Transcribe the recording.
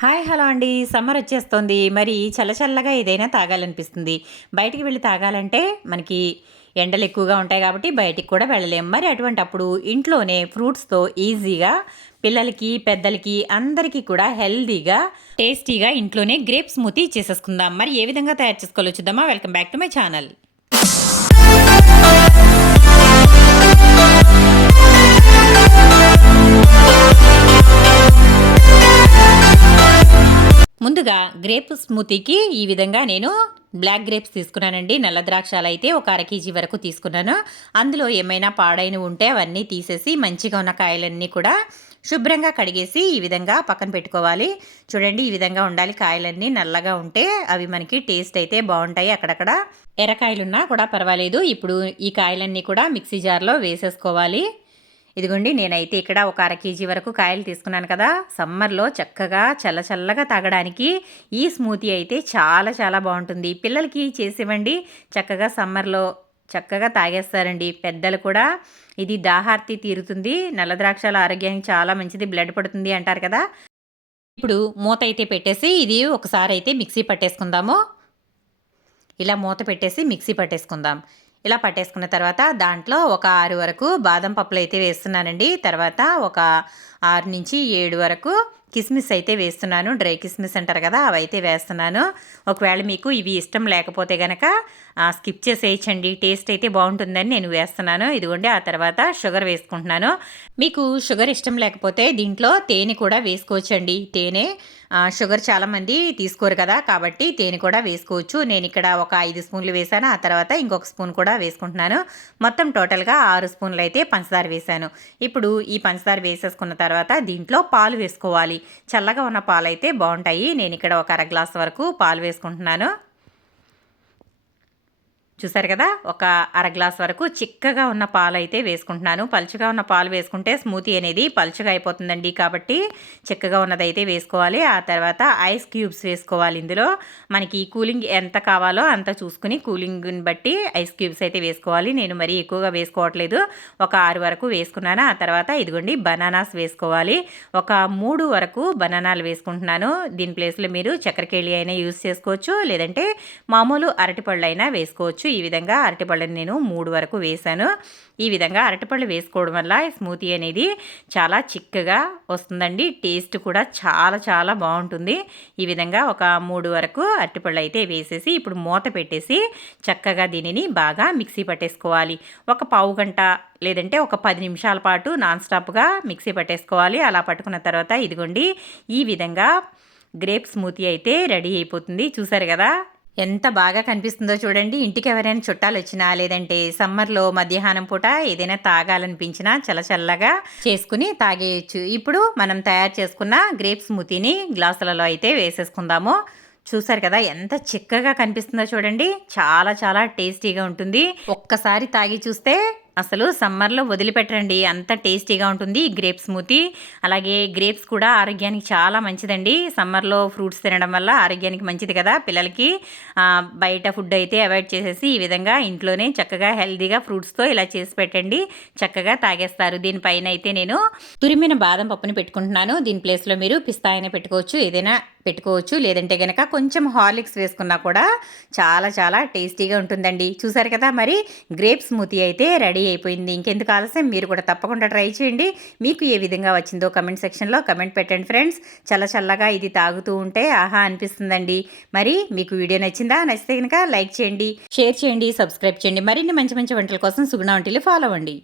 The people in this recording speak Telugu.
హాయ్ హలో అండి. సమ్మర్ వచ్చేస్తుంది. మరి చల్లచల్లగా ఏదైనా తాగాలనిపిస్తుంది. బయటికి వెళ్ళి తాగాలంటే మనకి ఎండలు ఎక్కువగా ఉంటాయి కాబట్టి బయటికి కూడా వెళ్ళలేం. మరి అటువంటప్పుడు ఇంట్లోనే ఫ్రూట్స్‌తో ఈజీగా పిల్లలకి, పెద్దలకి అందరికీ కూడా హెల్తీగా, టేస్టీగా ఇంట్లోనే గ్రేప్ స్మూతీ చేసేసుకుందాం. మరి ఏ విధంగా తయారు చేసుకోవాలో చూద్దామా? Welcome back to my channel. ముందుగా గ్రేప్ స్మూతీకి ఈ విధంగా నేను బ్లాక్ గ్రేప్స్ తీసుకున్నానండి. నల్ల ద్రాక్షాలు అయితే ఒక అర కేజీ వరకు తీసుకున్నాను. అందులో ఏమైనా పాడైన ఉంటే అవన్నీ తీసేసి మంచిగా ఉన్న కాయలన్నీ కూడా శుభ్రంగా కడిగేసి ఈ విధంగా పక్కన పెట్టుకోవాలి. చూడండి, ఈ విధంగా ఉండాలి. కాయలన్నీ నల్లగా ఉంటే అవి మనకి టేస్ట్ అయితే బాగుంటాయి. అక్కడక్కడ ఎర్రకాయలున్నా కూడా పర్వాలేదు. ఇప్పుడు ఈ కాయలన్నీ కూడా మిక్సీ జార్లో వేసేసుకోవాలి. ఇదిగోండి, నేనైతే ఇక్కడ ఒక అర కేజీ వరకు కాయలు తీసుకున్నాను కదా. సమ్మర్లో చక్కగా చల్లగా తాగడానికి ఈ స్మూతీ అయితే చాలా చాలా బాగుంటుంది. పిల్లలకి చేసివ్వండి, చక్కగా సమ్మర్లో చక్కగా తాగేస్తారండి. పెద్దలు కూడా ఇది దాహార్తి తీరుతుంది. నల్ల ద్రాక్షల ఆరోగ్యానికి చాలా మంచిది, బ్లడ్ పడుతుంది అంటారు కదా. ఇప్పుడు మూత అయితే పెట్టేసి ఇది ఒకసారి అయితే మిక్సీ పట్టేసుకుందాము. ఇలా మూత పెట్టేసి మిక్సీ పట్టేసుకుందాం. ఇలా పట్టేసుకున్న తర్వాత దాంట్లో ఒక 6 వరకు బాదం పప్పులు అయితే వేస్తున్నానండి. తర్వాత ఒక 6 నుంచి 7 వరకు కిస్మిస్ అయితే వేస్తున్నాను. డ్రై కిస్మిస్ అంటారు కదా, అవైతే వేస్తున్నాను. ఒకవేళ మీకు ఇవి ఇష్టం లేకపోతే కనుక స్కిప్ చేసేయచ్చండి. టేస్ట్ అయితే బాగుంటుందని నేను వేస్తున్నాను. ఇదిగోండి, ఆ తర్వాత షుగర్ వేసుకుంటున్నాను. మీకు షుగర్ ఇష్టం లేకపోతే దీంట్లో తేనె కూడా వేసుకోవచ్చండి. తేనె షుగర్ చాలామంది తీసుకోరు కదా, కాబట్టి తేనె కూడా వేసుకోవచ్చు. నేను ఇక్కడ ఒక 5 స్పూన్లు వేసాను. ఆ తర్వాత ఇంకొక స్పూన్ కూడా వేసుకుంటున్నాను. మొత్తం టోటల్గా 6 స్పూన్లు అయితే పంచదార వేసాను. ఇప్పుడు ఈ పంచదార వేసేసుకున్న తర్వాత దీంట్లో పాలు వేసుకోవాలి. చల్లగా ఉన్న పాలు అయితే బాగుంటాయి. నేను ఇక్కడ ఒక అర గ్లాస్ వరకు పాలు వేసుకుంటున్నాను. చూసారు కదా, ఒక అర గ్లాస్ వరకు చిక్కగా ఉన్న పాలు అయితే వేసుకుంటున్నాను. పలుచగా ఉన్న పాలు వేసుకుంటే స్మూతీ అనేది పలుచగా అయిపోతుందండి, కాబట్టి చిక్కగా ఉన్నదైతే వేసుకోవాలి. ఆ తర్వాత ఐస్ క్యూబ్స్ వేసుకోవాలి. ఇందులో మనకి కూలింగ్ ఎంత కావాలో అంత చూసుకుని కూలింగ్ని బట్టి ఐస్ క్యూబ్స్ అయితే వేసుకోవాలి. నేను మరీ ఎక్కువగా వేసుకోవట్లేదు, ఒక 6 వరకు వేసుకున్నాను. ఆ తర్వాత ఇదిగోండి బనానాస్ వేసుకోవాలి. ఒక 3 వరకు బనానాలు వేసుకుంటున్నాను. దీని ప్లేస్లో మీరు చక్కెరకేళి అయినా యూజ్ చేసుకోవచ్చు, లేదంటే మామూలు అరటిపళ్ళు అయినా వేసుకోవచ్చు. ఈ విధంగా అరటిపళ్ళని నేను 3 వరకు వేశాను. ఈ విధంగా అరటిపళ్ళు వేసుకోవడం వల్ల స్మూతీ అనేది చాలా చిక్కగా వస్తుందండి. టేస్ట్ కూడా చాలా చాలా బాగుంటుంది. ఈ విధంగా ఒక 3 వరకు అరటిపళ్ళు అయితే వేసేసి ఇప్పుడు మూత పెట్టేసి చక్కగా దీనిని బాగా మిక్సీ పట్టేసుకోవాలి. ఒక పావు గంట లేదంటే ఒక 10 నిమిషాల పాటు నాన్ స్టాప్గా మిక్సీ పట్టేసుకోవాలి. అలా పట్టుకున్న తర్వాత ఇదిగోండి, ఈ విధంగా గ్రేప్ స్మూతీ అయితే రెడీ అయిపోతుంది. చూసారు కదా ఎంత బాగా కనిపిస్తుందో చూడండి. ఇంటికి ఎవరైనా చుట్టాలు వచ్చినా, లేదంటే సమ్మర్లో మధ్యాహ్నం పూట ఏదైనా తాగాలనిపించినా చల్లగా చేసుకుని తాగేయచ్చు. ఇప్పుడు మనం తయారు చేసుకున్న గ్రేప్ స్మూతీని గ్లాసులలో అయితే వేసేసుకుందాము. చూసారు కదా ఎంత చిక్కగా కనిపిస్తుందో చూడండి. చాలా చాలా టేస్టీగా ఉంటుంది. ఒక్కసారి తాగి చూస్తే అసలు సమ్మర్లో వదిలిపెట్టరండి, అంత టేస్టీగా ఉంటుంది ఈ గ్రేప్ స్మూతీ. అలాగే గ్రేప్స్ కూడా ఆరోగ్యానికి చాలా మంచిదండి. సమ్మర్లో ఫ్రూట్స్ తినడం వల్ల ఆరోగ్యానికి మంచిది కదా. పిల్లలకి బయట ఫుడ్ అయితే అవాయిడ్ చేసేసి ఈ విధంగా ఇంట్లోనే చక్కగా హెల్తీగా ఫ్రూట్స్తో ఇలా చేసి పెట్టండి, చక్కగా తాగేస్తారు. దీనిపైన అయితే నేను తురిమిన బాదం పప్పుని పెట్టుకుంటున్నాను. దీని ప్లేస్లో మీరు పిస్తా అయినా పెట్టుకోవచ్చు, ఏదైనా పెట్టుకోవచ్చు. లేదంటే కనుక కొంచెం హార్లిక్స్ వేసుకున్నా కూడా చాలా చాలా టేస్టీగా ఉంటుందండి. చూసారు కదా, మరి గ్రేప్ స్మూతీ అయితే రెడీ అయిపోయింది. ఇంకెందుకు ఆలస్యం, మీరు కూడా తప్పకుండా ట్రై చేయండి. మీకు ఏ విధంగా వచ్చిందో కమెంట్ సెక్షన్లో కమెంట్ పెట్టండి ఫ్రెండ్స్. చల్లగా ఇది తాగుతూ ఉంటే ఆహా అనిపిస్తుందండి. మరి మీకు వీడియో నచ్చిందా? నచ్చితే కనుక లైక్ చేయండి, షేర్ చేయండి, సబ్స్క్రైబ్ చేయండి. మరిన్ని మంచి మంచి వంటల కోసం సుగుణ వంటిల్లు ఫాలో అవ్వండి.